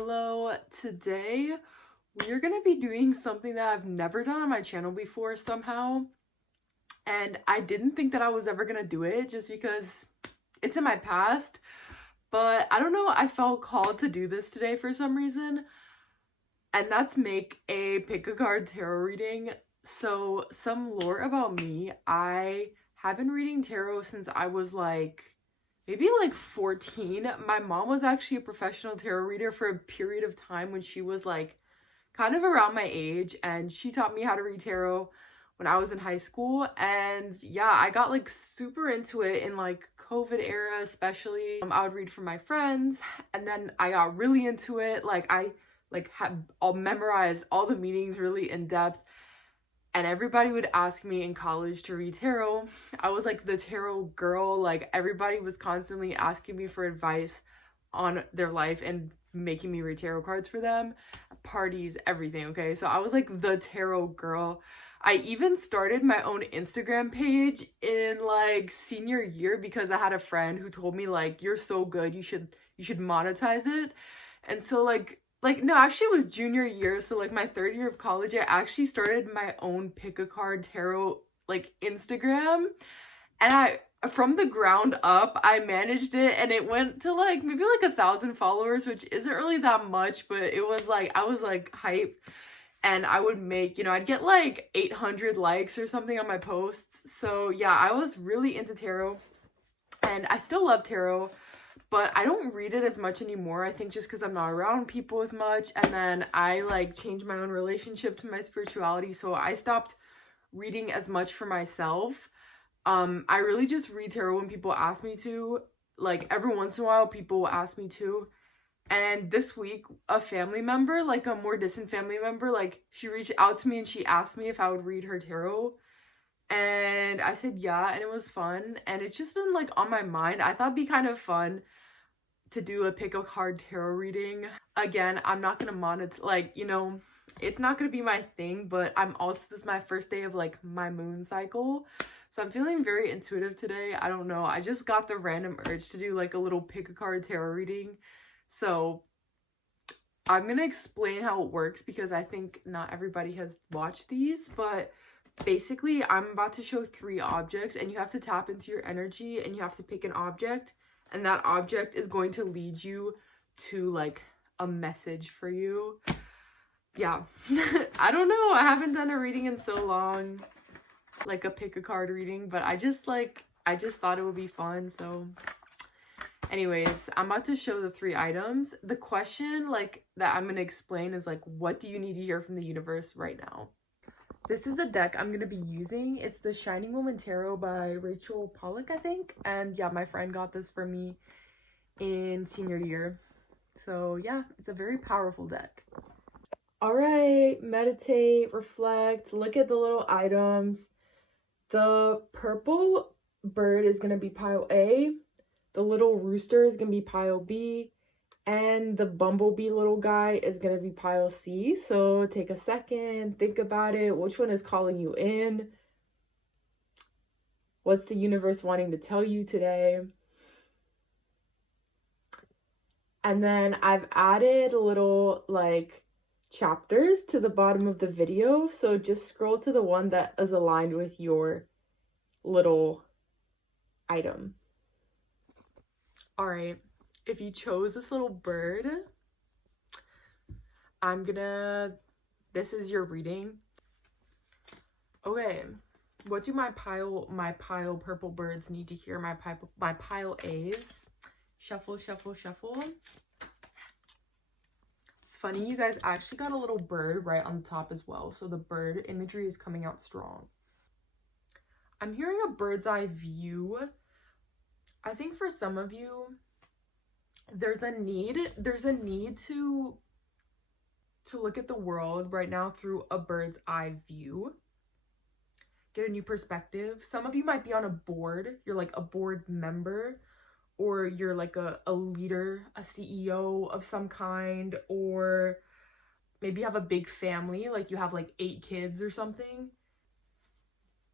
Hello, today we're gonna be doing something that I've never done on my channel before somehow, and I didn't think that I was ever gonna do it just because it's in my past, but I don't know, I felt called to do this today for some reason, and that's make a pick a card tarot reading. So some lore about me: I have been reading tarot since I was maybe 14. My mom was actually a professional tarot reader for a period of time when she was kind of around my age, and she taught me how to read tarot when I was in high school. And yeah, I got super into it in COVID era especially. I would read for my friends, and then I got really into it. I had all memorized all the meanings really in depth, and everybody would ask me in college to read tarot. I was the tarot girl. Everybody was constantly asking me for advice on their life and making me read tarot cards for them, parties, everything. Okay, so I was the tarot girl. I even started my own Instagram page in senior year because I had a friend who told me you're so good, you should monetize it. And so no, actually it was junior year, so my third year of college, I actually started my own pick a card tarot Instagram, and from the ground up I managed it, and it went to maybe 1,000 followers, which isn't really that much, but it was I was hype, and I would make, I'd get 800 likes or something on my posts. So yeah, I was really into tarot, and I still love tarot, but I don't read it as much anymore. I think just because I'm not around people as much, and then I changed my own relationship to my spirituality, so I stopped reading as much for myself. I really just read tarot when people ask me to. Every once in a while people will ask me to. And this week a family member, a more distant family member, she reached out to me and she asked me if I would read her tarot. And I said yeah, and it was fun, and it's just been on my mind. I thought it'd be kind of fun to do a pick a card tarot reading. Again, I'm not gonna monetize, it's not gonna be my thing, but this is my first day of my moon cycle, so I'm feeling very intuitive today. I don't know, I just got the random urge to do a little pick a card tarot reading. So I'm gonna explain how it works because I think not everybody has watched these, but basically I'm about to show 3 objects, and you have to tap into your energy and you have to pick an object, and that object is going to lead you to a message for you. Yeah. I don't know, I haven't done a reading in so long, a pick a card reading, but I just thought it would be fun. So anyways, I'm about to show the 3 items. The question that I'm gonna explain is what do you need to hear from the universe right now? This is the deck I'm going to be using. It's the Shining Woman Tarot by Rachel Pollack, I think. And yeah, my friend got this for me in senior year. So yeah, it's a very powerful deck. All right, meditate, reflect, look at the little items. The purple bird is going to be pile A. The little rooster is going to be pile B. And the Bumble Bee little guy is going to be pile C. So take a second, think about it. Which one is calling you in? What's the universe wanting to tell you today? And then I've added little chapters to the bottom of the video. So just scroll to the one that is aligned with your little item. All right. If you chose this little bird, this is your reading. Okay, what do my pile purple birds need to hear? My pile A's. Shuffle, shuffle, shuffle. It's funny, you guys actually got a little bird right on the top as well, so the bird imagery is coming out strong. I'm hearing a bird's eye view. I think for some of you, there's a need to look at the world right now through a bird's eye view. Get a new perspective. Some of you might be on a board. You're a board member, or you're a leader, a CEO of some kind, or maybe you have a big family, you have 8 kids or something.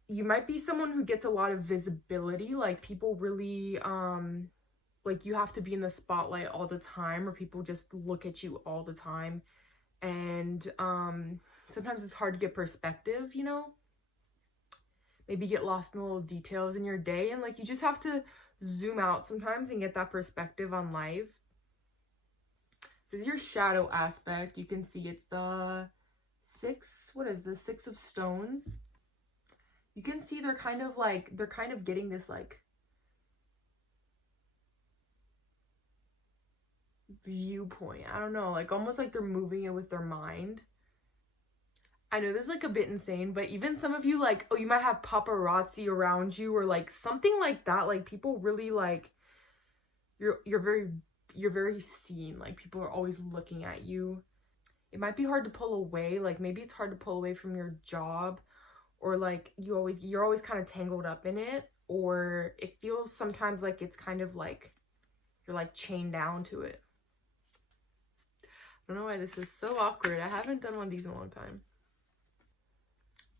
You might be someone who gets a lot of visibility, people really like you have to be in the spotlight all the time, or people just look at you all the time. And sometimes it's hard to get perspective, you know? Maybe get lost in the little details in your day, and like you just have to zoom out sometimes and get that perspective on life. This is your shadow aspect. You can see it's the what is this? 6 of stones. You can see they're kind of getting this like viewpoint. I don't know, like almost like they're moving it with their mind. I know this is like a bit insane, but even some of you, like, oh, you might have paparazzi around you, or like something like that. Like people really like you're very seen. Like people are always looking at you. It might be hard to pull away. Like maybe it's hard to pull away from your job, or like you're always kind of tangled up in it, or it feels sometimes like it's kind of like you're like chained down to it. I don't know why this is so awkward. I haven't done one of these in a long time.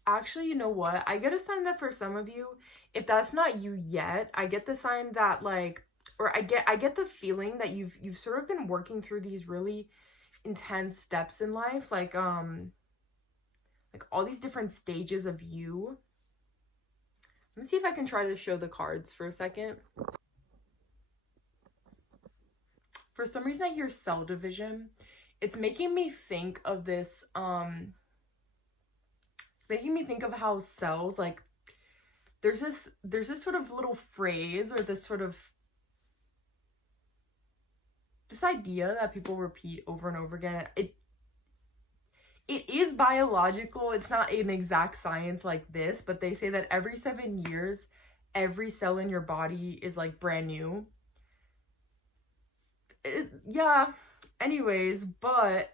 Actually, you know what? I get a sign that for some of you, if that's not you yet, I get the sign that like, or I get the feeling that you've sort of been working through these really intense steps in life, like all these different stages of you. Let me see if I can try to show the cards for a second. For some reason I hear cell division. It's making me think of this it's making me think of how cells, like there's this sort of little phrase, or this idea that people repeat over and over again. It is biological. It's not an exact science like this, but they say that every 7 years, every cell in your body is like brand new. Yeah. Anyways, but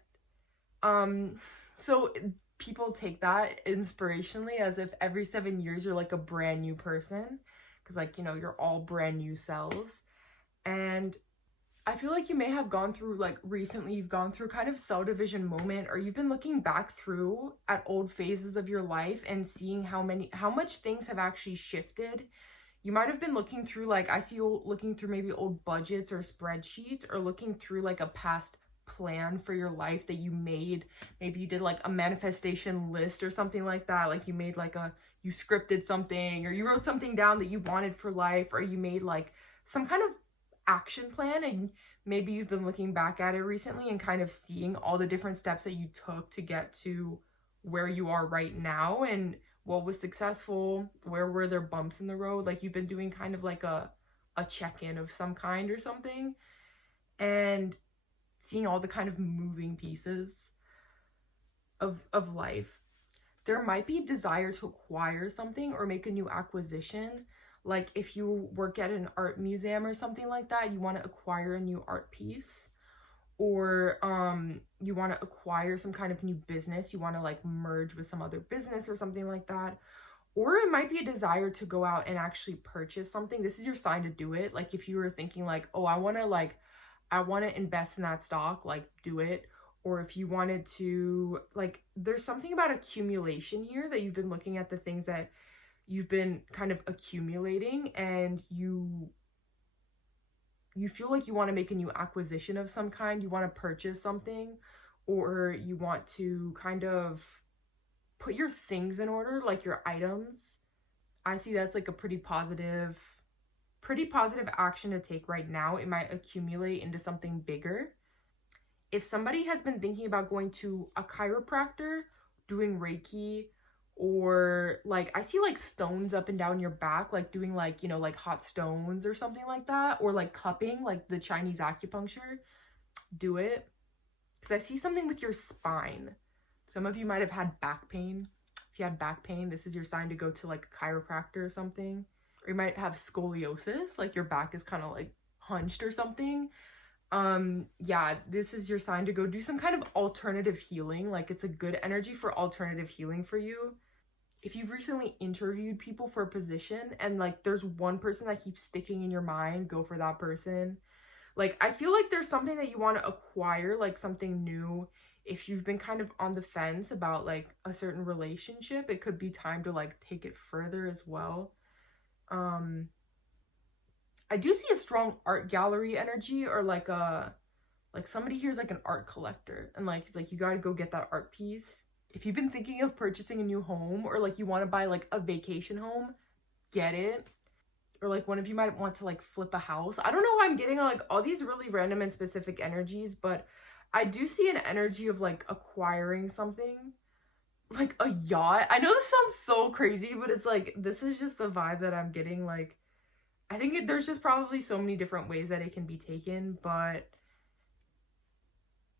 so people take that inspirationally as if every 7 years you're like a brand new person, because like, you know, you're all brand new cells. And I feel like you may have gone through, like recently you've gone through kind of cell division moment, or you've been looking back through at old phases of your life and seeing how much things have actually shifted. You might have been looking through, like, I see you looking through maybe old budgets or spreadsheets, or looking through like a past plan for your life that you made. Maybe you did like a manifestation list or something like that. Like you made like you scripted something, or you wrote something down that you wanted for life, or you made like some kind of action plan, and maybe you've been looking back at it recently and kind of seeing all the different steps that you took to get to where you are right now, and what was successful, where were there bumps in the road. Like you've been doing kind of like a check-in of some kind or something, and seeing all the kind of moving pieces of life. There might be a desire to acquire something or make a new acquisition. Like if you work at an art museum or something like that, you want to acquire a new art piece, or you want to acquire some kind of new business. You want to like merge with some other business or something like that. Or it might be a desire to go out and actually purchase something. This is your sign to do it. Like if you were thinking like, oh, I want to invest in that stock, like do it. Or if you wanted to, like, there's something about accumulation here, that you've been looking at the things that you've been kind of accumulating, and you feel like you want to make a new acquisition of some kind. You want to purchase something, or you want to kind of put your things in order, like your items. I see that's like a pretty positive action to take right now. It might accumulate into something bigger. If somebody has been thinking about going to a chiropractor, doing Reiki, or like I see like stones up and down your back, like doing like, you know, like hot stones or something like that, or like cupping, like the Chinese acupuncture, do it. Because I see something with your spine. Some of you might have had back pain. If you had back pain, this is your sign to go to like a chiropractor or something. Or you might have scoliosis, like your back is kind of like hunched or something. Yeah, this is your sign to go do some kind of alternative healing. Like it's a good energy for alternative healing for you. If you've recently interviewed people for a position and like there's one person that keeps sticking in your mind, go for that person. Like I feel like there's something that you want to acquire, like something new. If you've been kind of on the fence about like a certain relationship, it could be time to like take it further as well. I do see a strong art gallery energy, or like somebody here is like an art collector, and like, he's like, you gotta go get that art piece. If you've been thinking of purchasing a new home, or like you want to buy like a vacation home, get it. Or like one of you might want to like flip a house. I don't know why I'm getting like all these really random and specific energies, but I do see an energy of like acquiring something, like a yacht. I know this sounds so crazy, but it's like, this is just the vibe that I'm getting. Like, I think there's just probably so many different ways that it can be taken, but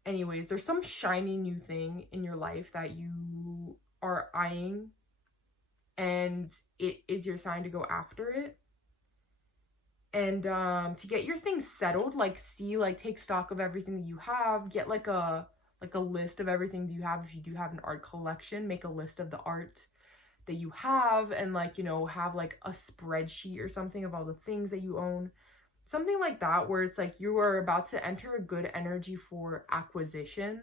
anyways, there's some shiny new thing in your life that you are eyeing, and it is your sign to go after it. And to get your things settled, like, see, like, take stock of everything that you have, get like a list of everything that you have. If you do have an art collection, make a list of the art that you have, and like, you know, have like a spreadsheet or something of all the things that you own, something like that, where it's like you are about to enter a good energy for acquisition,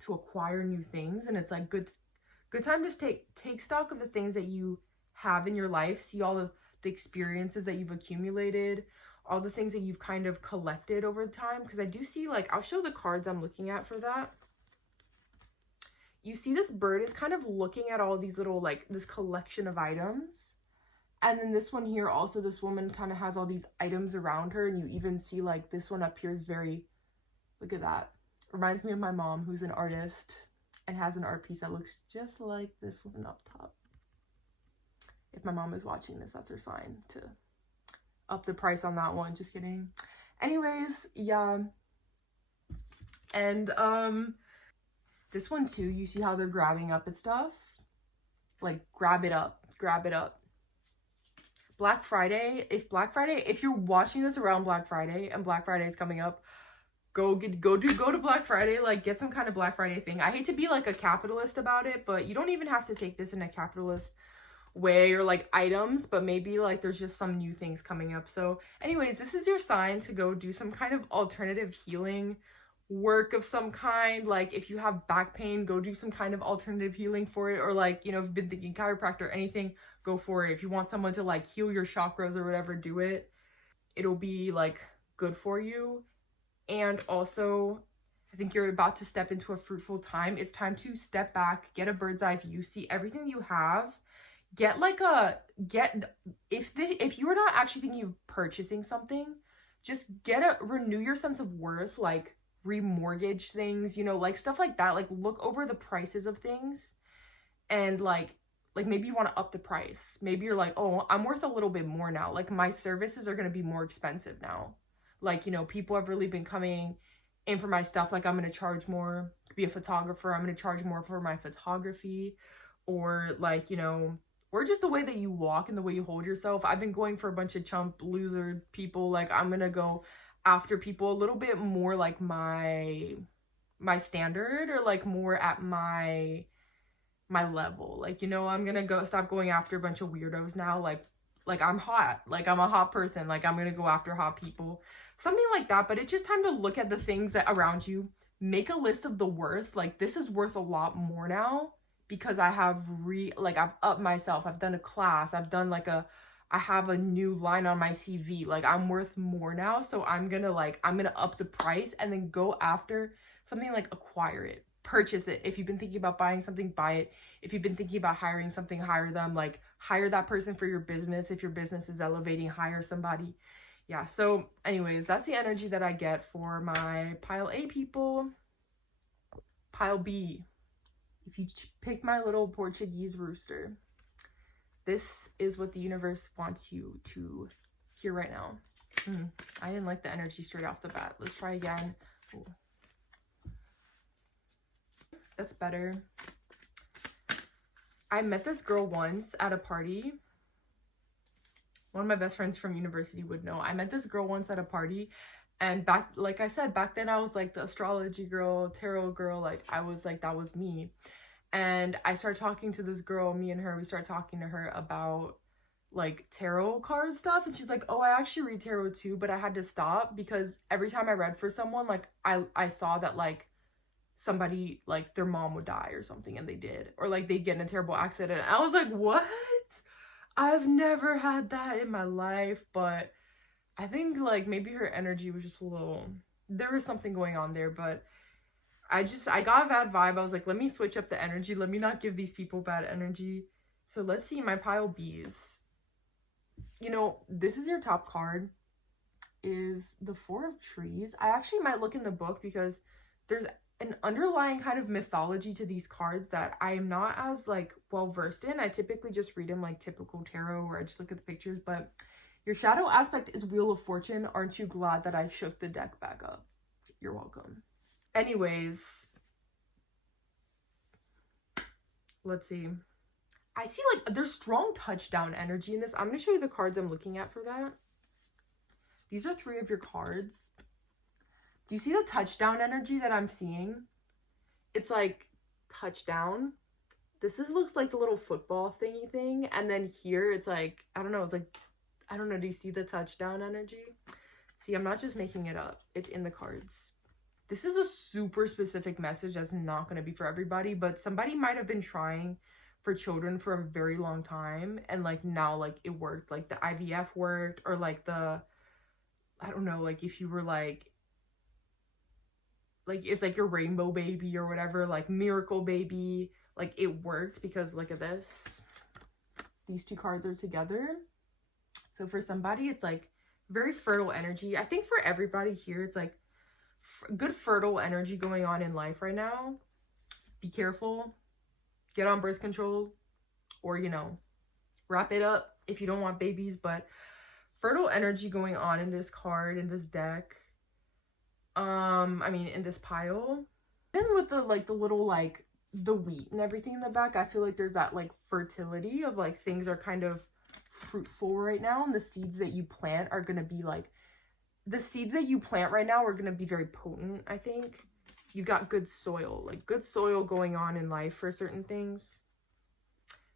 to acquire new things. And it's like good time to take stock of the things that you have in your life, see all the experiences that you've accumulated, all the things that you've kind of collected over time. Because I do see, like, I'll show the cards I'm looking at for that. You see this bird is kind of looking at all these little, like, this collection of items. And then this one here, also, this woman kind of has all these items around her. And you even see, like, this one up here is very, look at that. Reminds me of my mom, who's an artist and has an art piece that looks just like this one up top. If my mom is watching this, that's her sign to up the price on that one. Just kidding. Anyways, yeah. And this one too, you see how they're grabbing up at stuff? Like, grab it up. Grab it up. Black Friday, if you're watching this around Black Friday and Black Friday is coming up, go to Black Friday, like, get some kind of Black Friday thing. I hate to be like a capitalist about it, but you don't even have to take this in a capitalist way, or like items, but maybe like there's just some new things coming up. So anyways, this is your sign to go do some kind of alternative healing work of some kind. Like, if you have back pain, go do some kind of alternative healing for it. Or like, you know, if you've been thinking chiropractor or anything, go for it. If you want someone to like heal your chakras or whatever, do it. It'll be like good for you. And also, I think you're about to step into a fruitful time. It's time to step back, get a bird's eye view, see everything you have. If you're not actually thinking of purchasing something, just renew your sense of worth, like remortgage things, you know, like stuff like that. Like, look over the prices of things, and like maybe you want to up the price. Maybe you're like, oh, I'm worth a little bit more now. Like, my services are going to be more expensive now. Like, you know, people have really been coming in for my stuff. Like, I'm going to charge more. Be a photographer, I'm going to charge more for my photography. Or like, you know, or just the way that you walk and the way you hold yourself. I've been going for a bunch of chump loser people. Like, I'm gonna go after people a little bit more like my standard, or like more at my level. Like, you know, I'm gonna stop going after a bunch of weirdos now. Like I'm hot. Like, I'm a hot person. Like, I'm gonna go after hot people. Something like that. But it's just time to look at the things that around you. Make a list of the worth. Like, this is worth a lot more now, because I have I've upped myself. I've done a class. I have a new line on my CV. Like, I'm worth more now. So I'm gonna up the price, and then go after something, like acquire it, purchase it. If you've been thinking about buying something, buy it. If you've been thinking about hiring something, hire them. Like, hire that person for your business. If your business is elevating, hire somebody. Yeah. So anyways, that's the energy that I get for my pile A people. Pile B. If you pick my little Portuguese rooster, this is what the universe wants you to hear right now. I didn't like the energy straight off the bat. Let's try again. Ooh. That's better. I met this girl once at a party. One of my best friends from university would know. I met this girl once at a party. And like I said, back then I was like the astrology girl, tarot girl. Like, I was like, that was me. And I started talking to this girl, we started talking to her about like tarot card stuff. And she's like, oh, I actually read tarot too, but I had to stop because every time I read for someone, like I saw that like somebody, like their mom would die or something, and they did. Or like they'd get in a terrible accident. I was like, what? I've never had that in my life, but I think like maybe her energy was just a little, there was something going on there, but I got a bad vibe. I was like, let me switch up the energy. Let me not give these people bad energy. So let's see my pile B's. You know, this is your top card, is the Four of Trees. I actually might look in the book because there's an underlying kind of mythology to these cards that I am not as like well versed in. I typically just read them like typical tarot, where I just look at the pictures, but your shadow aspect is Wheel of Fortune. Aren't you glad that I shook the deck back up? You're welcome. Anyways, let's see. I see like there's strong touchdown energy in this. I'm going to show you the cards I'm looking at for that. These are 3 of your cards. Do you see the touchdown energy that I'm seeing? It's like touchdown. Looks like the little football thingy thing. And then here it's like, I don't know. It's like, I don't know. Do you see the touchdown energy? See, I'm not just making it up. It's in the cards. This is a super specific message that's not going to be for everybody, but somebody might have been trying for children for a very long time, and like now like it worked. Like the IVF worked, or like the, I don't know, like if you were like it's like your rainbow baby or whatever, like miracle baby, like it worked because look at this. These 2 cards are together. So for somebody, it's like very fertile energy. I think for everybody here, it's like good fertile energy going on in life right now. Be careful. Get on birth control, or, you know, wrap it up if you don't want babies. But fertile energy going on in this card, in this deck. I mean, in this pile. And with the, like, the little, like, the wheat and everything in the back, I feel like there's that, like, fertility of, like, things are kind of fruitful right now. And the seeds that you plant are going to be, like, the seeds that you plant right now are going to be very potent, I think. You've got good soil, like, good soil going on in life for certain things.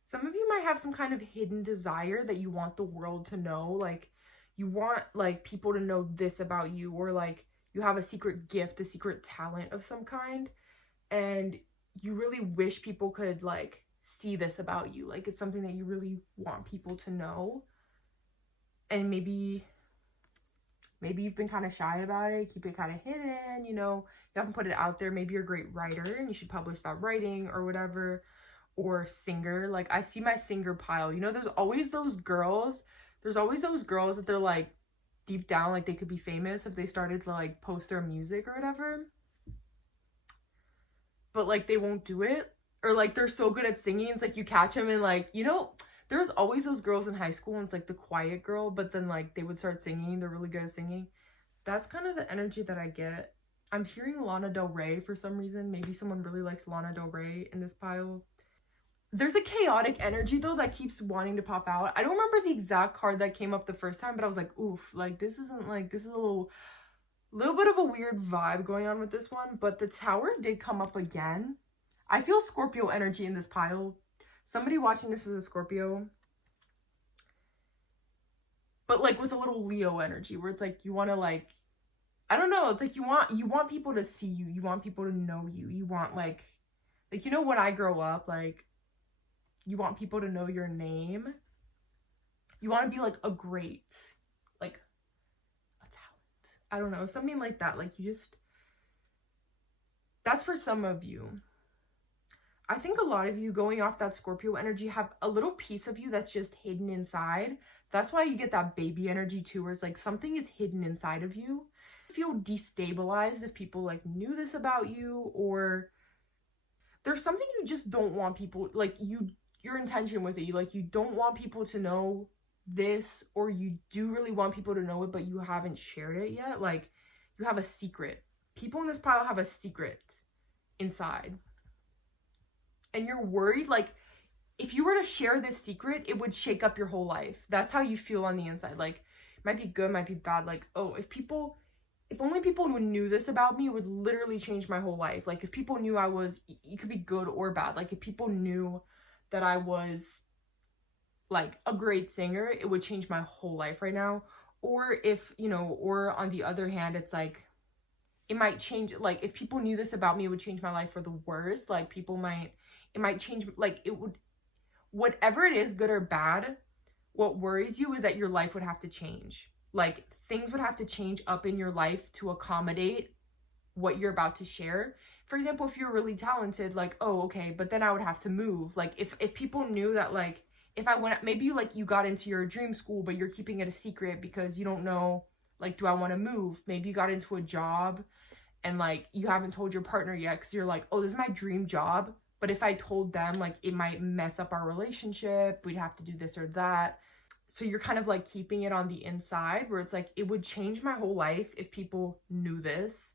Some of you might have some kind of hidden desire that you want the world to know. Like, you want, like, people to know this about you, or, like, you have a secret gift, a secret talent of some kind, and you really wish people could, like, see this about you. Like, it's something that you really want people to know. And maybe you've been kind of shy about it, keep it kind of hidden, you know, you haven't put it out there. Maybe you're a great writer and you should publish that writing or whatever, or singer. Like, I see my singer pile, you know, there's always those girls that they're like, deep down, like, they could be famous if they started to, like, post their music or whatever, but, like, they won't do it, or, like, they're so good at singing, it's like you catch them and, like, you know, there's always those girls in high school, and it's like the quiet girl, but then, like, they would start singing, they're really good at singing. That's kind of the energy that I get. I'm hearing Lana Del Rey for some reason. Maybe someone really likes Lana Del Rey in this pile. There's a chaotic energy, though, that keeps wanting to pop out. I don't remember the exact card that came up the first time, but I was like, oof, like, this isn't, like, this is a little bit of a weird vibe going on with this one. But the Tower did come up again. I feel Scorpio energy in this pile. Somebody watching this is a Scorpio. But, like, with a little Leo energy, where it's like, you want to, like, I don't know, it's like you want people to see you. You want people to know you. You want, like, you know, when I grow up, like, you want people to know your name. You want to be, like, a great, like, a talent. I don't know, something like that. Like, you just, that's for some of you. I think a lot of you, going off that Scorpio energy, have a little piece of you that's just hidden inside. That's why you get that baby energy too, where it's like something is hidden inside of you. You feel destabilized if people, like, knew this about you, or there's something you just don't want people, like, your intention with it, like, you don't want people to know this, or you do really want people to know it, but you haven't shared it yet. Like, you have a secret. People in this pile have a secret inside, and you're worried, like, if you were to share this secret, it would shake up your whole life. That's how you feel on the inside. Like, it might be good, might be bad. Like, oh, if only people who knew this about me, it would literally change my whole life. Like, if people knew it could be good or bad. Like, if people knew that I was, like, a great singer, it would change my whole life right now. Or if, you know, or on the other hand, it's like, it might change, like, if people knew this about me, it would change my life for the worse. Like, it might change, like, it would, whatever it is, good or bad, what worries you is that your life would have to change. like things would have to change up in your life to accommodate what you're about to share. For example, if you're really talented, like, oh, okay, but then I would have to move. Like if people knew that, like, if I went, maybe you got into your dream school, but you're keeping it a secret because you don't know, like, do I want to move? Maybe you got into a job and like you haven't told your partner yet because you're like, oh, this is my dream job. But if I told them, like, it might mess up our relationship, we'd have to do this or that. So you're kind of like keeping it on the inside, where it's like, it would change my whole life if people knew this.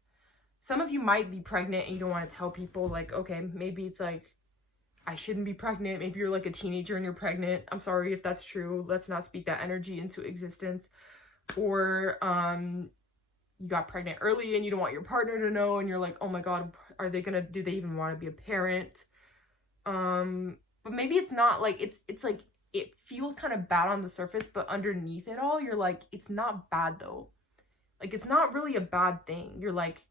Some of you might be pregnant and you don't want to tell people, like, okay, maybe it's like, I shouldn't be pregnant. Maybe you're like a teenager and you're pregnant. I'm sorry if that's true. Let's not speak that energy into existence. Or you got pregnant early and you don't want your partner to know, and you're like, oh my God, do they even want to be a parent? But maybe it's not like, it's like, it feels kind of bad on the surface, but underneath it all, you're like, it's not bad though. Like, it's not really a bad thing. You're like,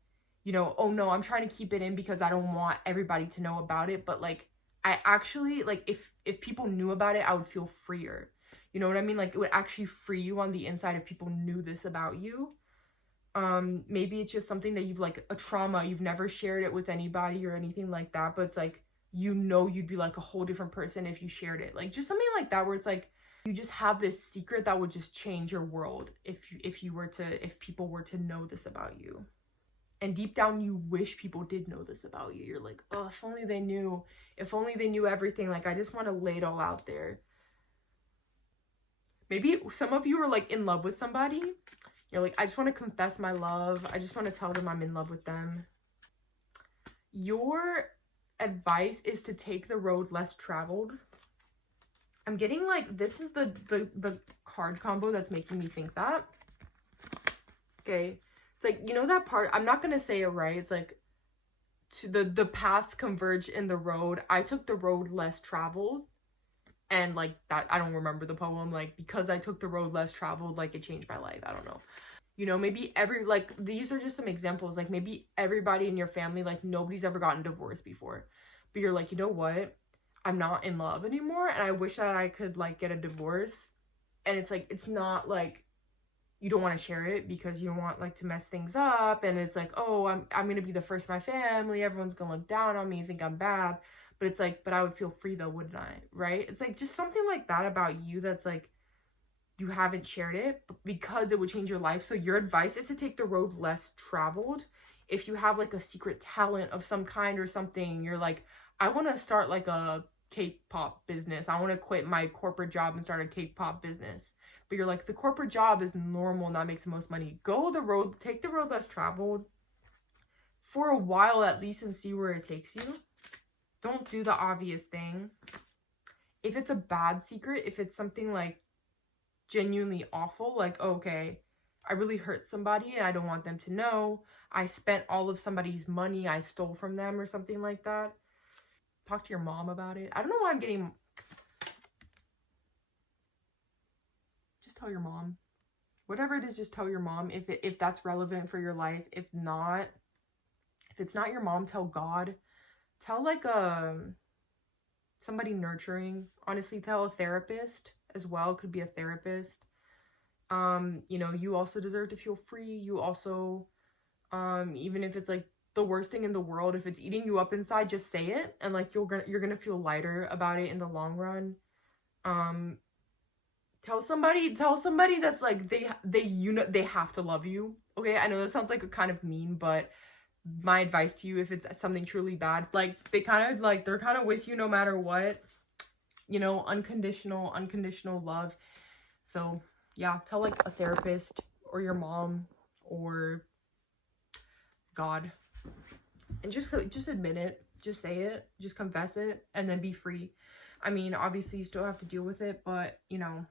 you know, oh no, I'm trying to keep it in because I don't want everybody to know about it. But like, I actually, like, if people knew about it, I would feel freer. You know what I mean? Like, it would actually free you on the inside if people knew this about you. Maybe it's just something that you've, like, a trauma, you've never shared it with anybody or anything like that, but it's like, you know, you'd be like a whole different person if you shared it. Like, just something like that, where it's like, you just have this secret that would just change your world if people were to know this about you. And deep down, you wish people did know this about you. You're like, oh, if only they knew. If only they knew everything. Like, I just want to lay it all out there. Maybe some of you are, like, in love with somebody. You're like, I just want to confess my love. I just want to tell them I'm in love with them. Your advice is to take the road less traveled. I'm getting, like, this is the card combo that's making me think that. Okay. It's like, you know that part, I'm not going to say it right. It's like, to the paths converge in the road. I took the road less traveled. And like that, I don't remember the poem. Like, because I took the road less traveled, like, it changed my life. I don't know. You know, maybe like, these are just some examples. Like, maybe everybody in your family, like, nobody's ever gotten divorced before. But you're like, you know what? I'm not in love anymore. And I wish that I could, like, get a divorce. And it's like, it's not like, you don't want to share it because you don't want, like, to mess things up. And it's like, oh, I'm going to be the first in my family. Everyone's going to look down on me and think I'm bad. But it's like, but I would feel free though, wouldn't I? Right? It's like, just something like that about you that's like, you haven't shared it because it would change your life. So your advice is to take the road less traveled. If you have, like, a secret talent of some kind or something, you're like, I want to start, like, a K-pop business. I want to quit my corporate job and start a K-pop business. But you're like, the corporate job is normal and that makes the most money. Take the road less traveled for a while at least and see where it takes you. Don't do the obvious thing. If it's a bad secret, if it's something, like, genuinely awful, like, okay, I really hurt somebody and I don't want them to know. I spent all of somebody's money I stole from them or something like that. Talk to your mom about it. I don't know why I'm getting... Just tell your mom. Whatever it is, just tell your mom if that's relevant for your life. If it's not your mom, tell God. Tell, like, somebody nurturing. Honestly, tell a therapist as well. Could be a therapist. You know, you also deserve to feel free. You also, even if it's, like, the worst thing in the world, if it's eating you up inside, just say it, and, like, you're gonna feel lighter about it in the long run. Tell somebody that's, like, they have to love you. Okay, I know that sounds, like, a kind of mean, but my advice to you, if it's something truly bad, like, they're kind of with you no matter what. You know, unconditional love. So yeah, tell, like, a therapist or your mom or God, and just admit it, just say it, just confess it, and then be free. I mean, obviously you still have to deal with it, but, you know,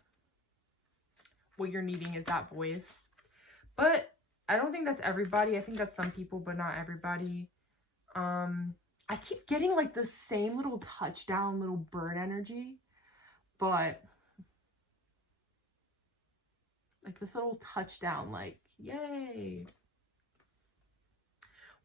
what you're needing is that voice. But I don't think that's everybody. I think that's some people, but not everybody. I keep getting, like, the same little touchdown, little bird energy, but, like, this little touchdown, like, yay.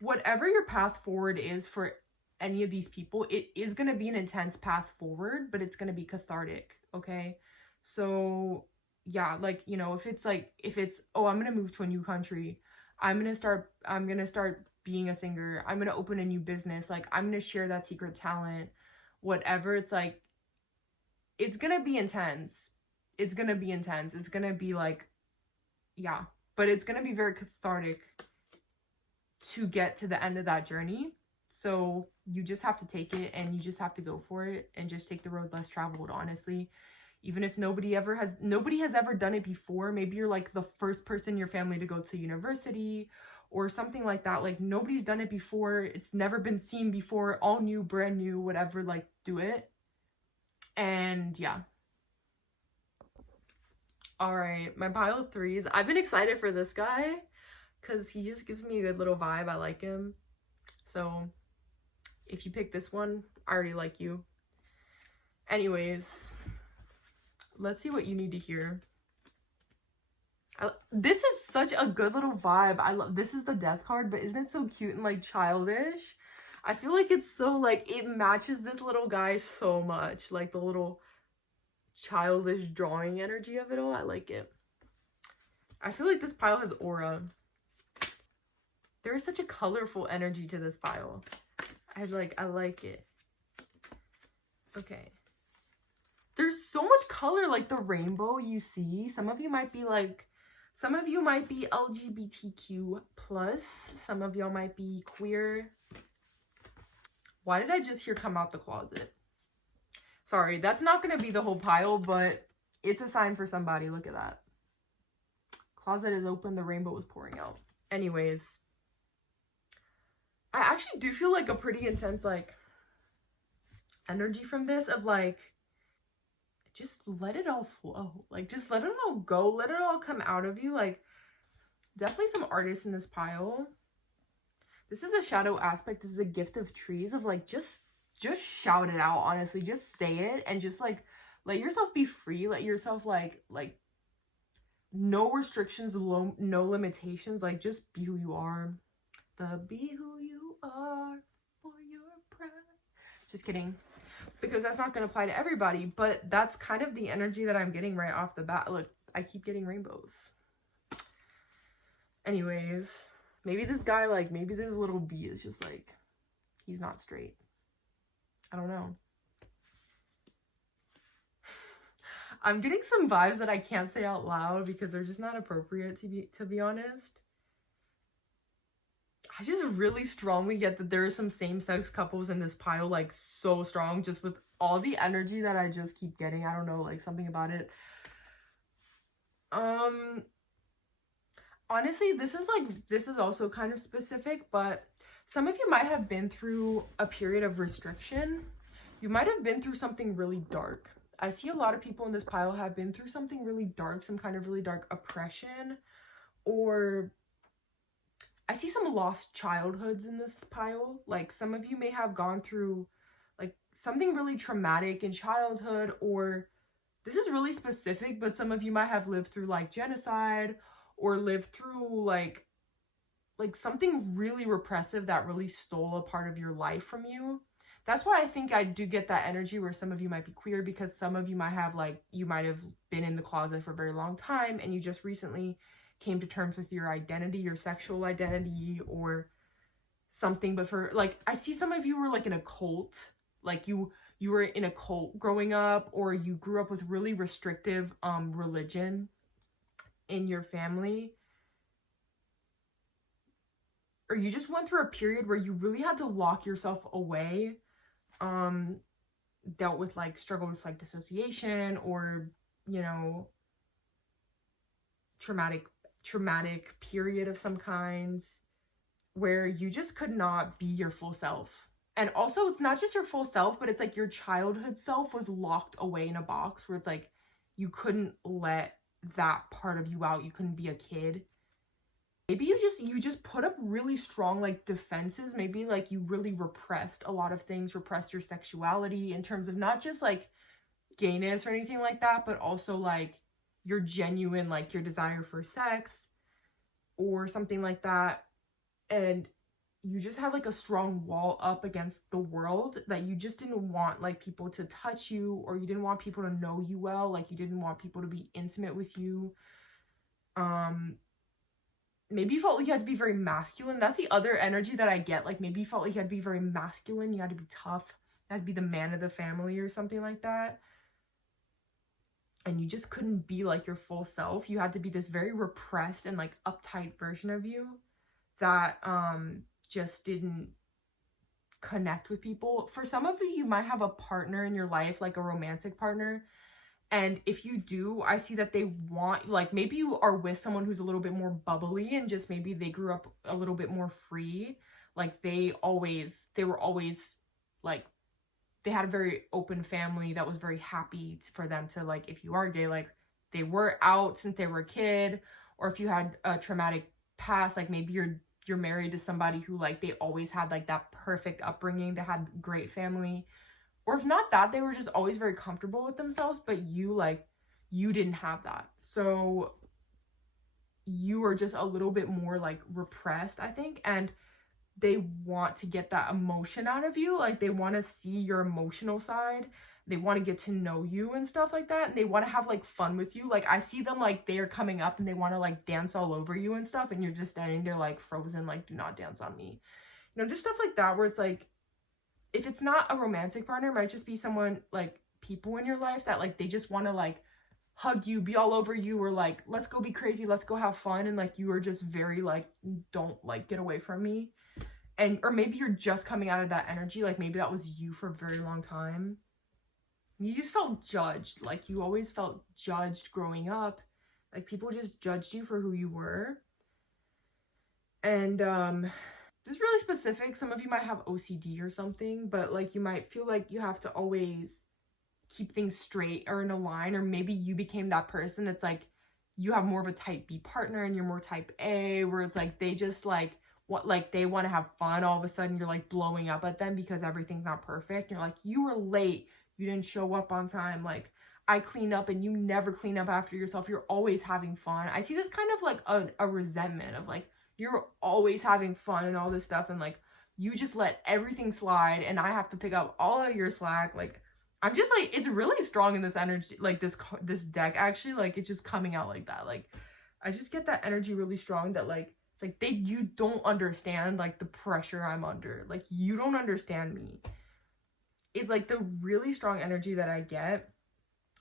Whatever your path forward is for any of these people, it is going to be an intense path forward, but it's going to be cathartic, okay? So yeah, like, you know, if it's, oh, I'm gonna move to a new country, I'm gonna start being a singer, I'm gonna open a new business, like, I'm gonna share that secret talent, whatever. It's like, it's gonna be intense. It's gonna be intense. It's gonna be like, yeah, but it's gonna be very cathartic to get to the end of that journey. So you just have to take it, and you just have to go for it, and just take the road less traveled, honestly. Even if nobody has ever done it before, maybe you're like the first person in your family to go to university or something like that. Like, nobody's done it before, it's never been seen before, all new, brand new, whatever. Like, do it. And yeah. All right, my pile of threes. I've been excited for this guy because he just gives me a good little vibe. I like him. So if you pick this one, I already like you. Anyways, let's see what you need to hear. This is such a good little vibe. I love, this is the death card, but isn't it so cute and like childish? I feel like it's so like, it matches this little guy so much. Like the little childish drawing energy of it all. I like it. I feel like this pile has aura. There is such a colorful energy to this pile. I like it. Okay. There's so much color, like the rainbow you see. Some of you might be LGBTQ plus. Some of y'all might be queer. Why did I just hear come out the closet? Sorry, that's not going to be the whole pile, but it's a sign for somebody. Look at that. Closet is open. The rainbow is pouring out. Anyways, I actually do feel like a pretty intense, like, energy from this of, like, just let it all flow. Like, just let it all go. Let it all come out of you. Like, definitely some artists in this pile. This is a shadow aspect. This is a gift of trees of, like, just shout it out, honestly. Just say it and just, like, let yourself be free. Let yourself, like, no restrictions, no limitations. Like, just be who you are. Be who you are for your pride. Just kidding. Because that's not going to apply to everybody. But that's kind of the energy that I'm getting right off the bat. Look, I keep getting rainbows. Anyways, maybe this guy, like, maybe this little bee is just, like, he's not straight. I don't know. I'm getting some vibes that I can't say out loud because they're just not appropriate, to be honest. I just really strongly get that there are some same-sex couples in this pile, like, so strong, just with all the energy that I just keep getting. I don't know, like, something about it. Honestly, this is also kind of specific, but some of you might have been through a period of restriction. You might have been through something really dark. I see a lot of people in this pile have been through something really dark, some kind of really dark oppression, or I see some lost childhoods in this pile. Like, some of you may have gone through, like, something really traumatic in childhood, or this is really specific, but some of you might have lived through, like, genocide, or lived through, like something really repressive that really stole a part of your life from you. That's why I think I do get that energy where some of you might be queer, because some of you might have, like, you might have been in the closet for a very long time, and you just recently came to terms with your identity, your sexual identity, or something. But for, like, I see some of you were, like, in a cult, like, you were in a cult growing up, or you grew up with really restrictive religion in your family, or you just went through a period where you really had to lock yourself away, dealt with, like, struggled with, like, dissociation, or, you know, traumatic period of some kinds, where you just could not be your full self. And also, it's not just your full self, but it's like your childhood self was locked away in a box where it's like you couldn't let that part of you out. You couldn't be a kid. Maybe you just put up really strong, like, defenses. Maybe, like, you really repressed a lot of things, repressed your sexuality in terms of not just, like, gayness or anything like that, but also, like, your genuine, like, your desire for sex or something like that. And you just had like a strong wall up against the world, that you just didn't want like people to touch you, or you didn't want people to know you well, like you didn't want people to be intimate with you. Maybe you felt like you had to be very masculine. That's the other energy that I get. Like maybe you felt like you had to be very masculine, you had to be tough, you had to be the man of the family or something like that. And you just couldn't be like your full self. You had to be this very repressed and like uptight version of you that just didn't connect with people. For some of you, you might have a partner in your life, like a romantic partner. And if you do, I see that they want, like maybe you are with someone who's a little bit more bubbly and just maybe they grew up a little bit more free. Like they were always like, they had a very open family that was very happy for them to, like, if you are gay, like they were out since they were a kid. Or if you had a traumatic past, like maybe you're married to somebody who like they always had like that perfect upbringing, they had great family. Or if not that, they were just always very comfortable with themselves, but you didn't have that. So you are just a little bit more like repressed, I think. And they want to get that emotion out of you. Like they want to see your emotional side. They want to get to know you and stuff like that. And they want to have like fun with you. Like I see them like they are coming up and they want to like dance all over you and stuff. And you're just standing there like frozen, like do not dance on me. You know, just stuff like that where it's like, if it's not a romantic partner, it might just be someone, like people in your life that like they just want to like hug you, be all over you, or like let's go be crazy, let's go have fun. And like you are just very like, don't like get away from me. And or maybe you're just coming out of that energy, like maybe that was you for a very long time. You just felt judged, like you always felt judged growing up. Like people just judged you for who you were. And this is really specific. Some of you might have OCD or something, but like you might feel like you have to always keep things straight or in a line. Or maybe you became that person. It's like you have more of a type B partner and you're more type A, where it's like they just like what, like they want to have fun. All of a sudden you're like blowing up at them because everything's not perfect. You're like, you were late, you didn't show up on time, like I clean up and you never clean up after yourself, you're always having fun. I see this kind of like a resentment of like, you're always having fun and all this stuff, and like you just let everything slide and I have to pick up all of your slack. Like I'm just like, it's really strong in this energy, like this deck actually, like it's just coming out like that. Like I just get that energy really strong that like it's like you don't understand like the pressure I'm under, like you don't understand me. It's like the really strong energy that I get.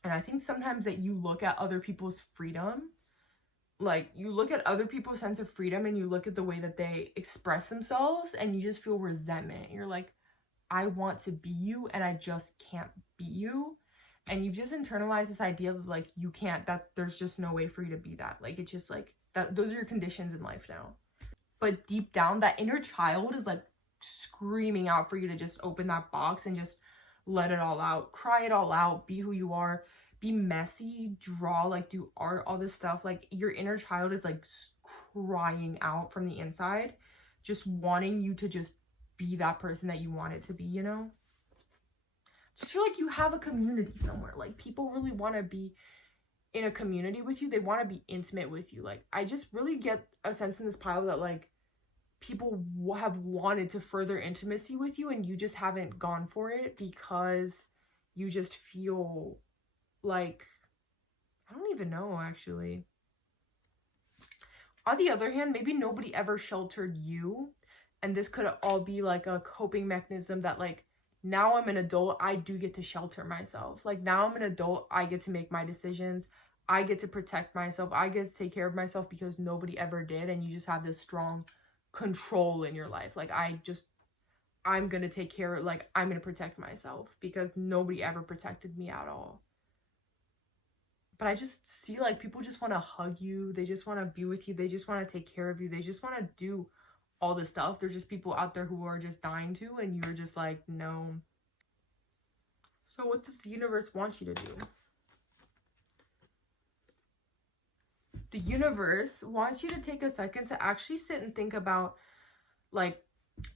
And I think sometimes that you look at other people's freedom, like you look at other people's sense of freedom and you look at the way that they express themselves and you just feel resentment. You're like, I want to be you and I just can't be you. And you've just internalized this idea of like, you can't, there's just no way for you to be that. Like, it's just like that, those are your conditions in life now. But deep down, that inner child is like screaming out for you to just open that box and just let it all out, cry it all out, be who you are, be messy, draw, like do art, all this stuff. Like your inner child is like crying out from the inside, just wanting you to just be that person that you want it to be, you know? Just feel like you have a community somewhere. Like people really want to be in a community with you. They want to be intimate with you. Like I just really get a sense in this pile that like people have wanted to further intimacy with you and you just haven't gone for it because you just feel like, I don't even know actually. On the other hand, maybe nobody ever sheltered you, and this could all be like a coping mechanism that like, now I'm an adult, I do get to shelter myself. Like now I'm an adult, I get to make my decisions, I get to protect myself, I get to take care of myself because nobody ever did. And you just have this strong control in your life. Like I'm gonna take care, like I'm gonna protect myself because nobody ever protected me at all. But I just see like people just want to hug you, they just want to be with you, they just want to take care of you, they just want to do all this stuff. There's just people out there who are just dying to, and you're just like, no. So what does the universe want you to do? The universe wants you to take a second to actually sit and think about, like,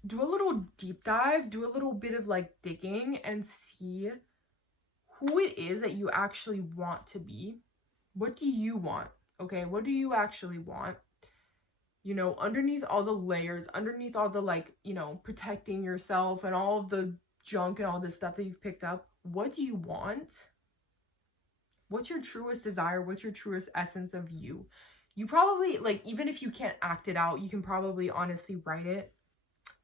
do a little deep dive, do a little bit of like digging and see who it is that you actually want to be. What do you want? Okay, what do you actually want? you know, underneath all the layers, underneath all the, like, you know, protecting yourself and all of the junk and all this stuff that you've picked up, what do you want? What's your truest desire? What's your truest essence of you? You probably, like, even if you can't act it out, you can probably honestly write it.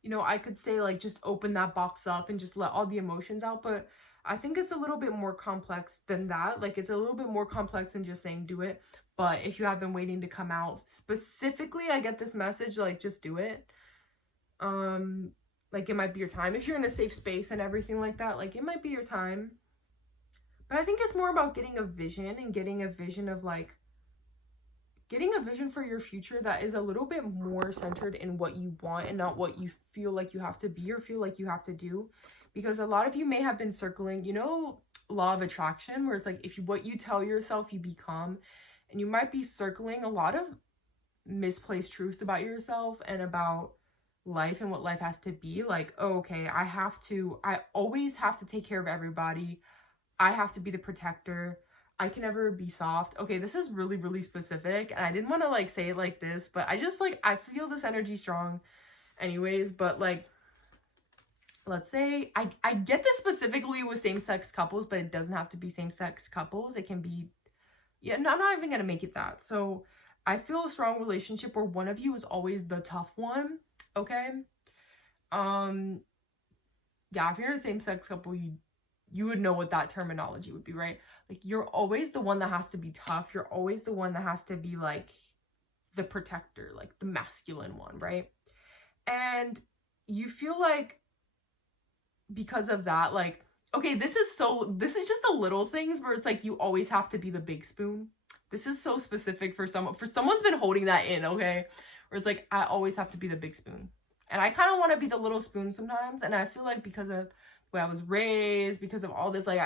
You know, I could say, like, just open that box up and just let all the emotions out, but I think it's a little bit more complex than that. Like, it's a little bit more complex than just saying do it. But if you have been waiting to come out, specifically, I get this message, like, just do it. Like, it might be your time. If you're in a safe space and everything like that, like, it might be your time. But I think it's more about getting a vision and getting a vision of, like, getting a vision for your future that is a little bit more centered in what you want and not what you feel like you have to be or feel like you have to do. Because a lot of you may have been circling, you know, law of attraction, where it's like, if you, what you tell yourself, you become. And you might be circling a lot of misplaced truths about yourself and about life and what life has to be. Like, oh, okay, I always have to take care of everybody. I have to be the protector. I can never be soft. Okay, this is really, really specific, and I didn't want to, like, say it like this, but I just, like, I feel this energy strong anyways. But, like, let's say, I get this specifically with same-sex couples, but it doesn't have to be same-sex couples. It can be, yeah, no, I'm not even gonna make it that. So I feel a strong relationship where one of you is always the tough one, okay? Yeah, if you're in a same-sex couple, you would know what that terminology would be, right? Like, you're always the one that has to be tough. You're always the one that has to be, like, the protector, like, the masculine one, right? And you feel like, because of that, like, okay, this is just the little things where it's like you always have to be the big spoon. This is so specific for someone's been holding that in, okay? Where it's like, I always have to be the big spoon. And I kind of want to be the little spoon sometimes. And I feel like because of the way I was raised, because of all this, like,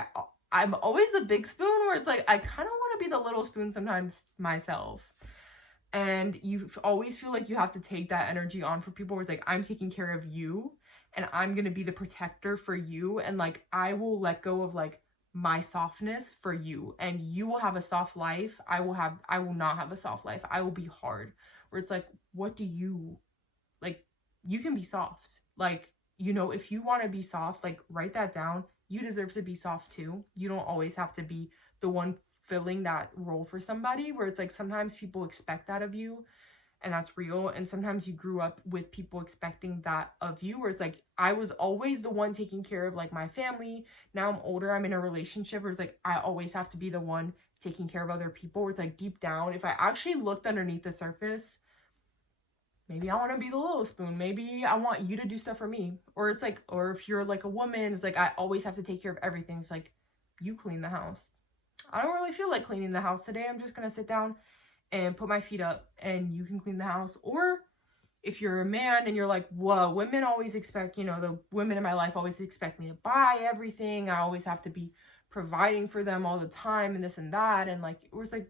I'm always the big spoon, where it's like, I kind of want to be the little spoon sometimes myself. And you always feel like you have to take that energy on for people where it's like, I'm taking care of you and I'm going to be the protector for you. And, like, I will let go of, like, my softness for you, and you will have a soft life. I will not have a soft life. I will be hard. Where it's like, what do you, like, you can be soft. Like, you know, if you want to be soft, like, write that down. You deserve to be soft too. You don't always have to be the one filling that role for somebody, where it's like, sometimes people expect that of you, and that's real. And sometimes you grew up with people expecting that of you, where it's like, I was always the one taking care of, like, my family. Now I'm older, I'm in a relationship where it's like, I always have to be the one taking care of other people, where it's like, deep down, if I actually looked underneath the surface, maybe I want to be the little spoon. Maybe I want you to do stuff for me. Or it's like, or if you're, like, a woman, it's like, I always have to take care of everything. It's like, you clean the house. I don't really feel like cleaning the house today. I'm just going to sit down and put my feet up and you can clean the house. Or if you're a man and you're like, whoa, women always expect, you know, the women in my life always expect me to buy everything. I always have to be providing for them all the time and this and that. And, like, it was like,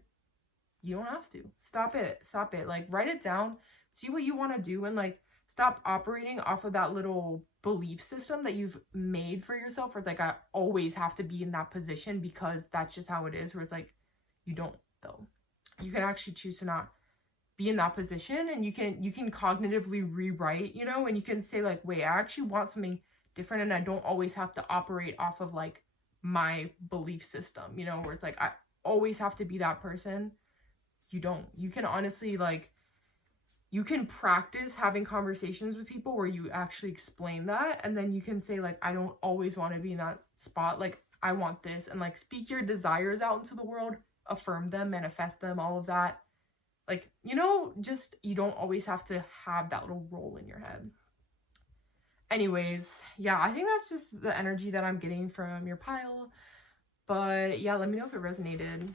you don't have to. Stop it. Like, write it down. See what you want to do, and, like, stop operating off of that little belief system that you've made for yourself, where it's like, I always have to be in that position because that's just how it is, where it's like, you don't, though. You can actually choose to not be in that position, and you can cognitively rewrite, you know, and you can say, like, wait, I actually want something different, and I don't always have to operate off of, like, my belief system, you know, where it's like, I always have to be that person. You don't. You can honestly, like, you can practice having conversations with people where you actually explain that, and then you can say, like, I don't always want to be in that spot, like, I want this, and, like, speak your desires out into the world, affirm them, manifest them, all of that. Like, you know, just, you don't always have to have that little role in your head. Anyways, yeah, I think that's just the energy that I'm getting from your pile. But yeah, let me know if it resonated.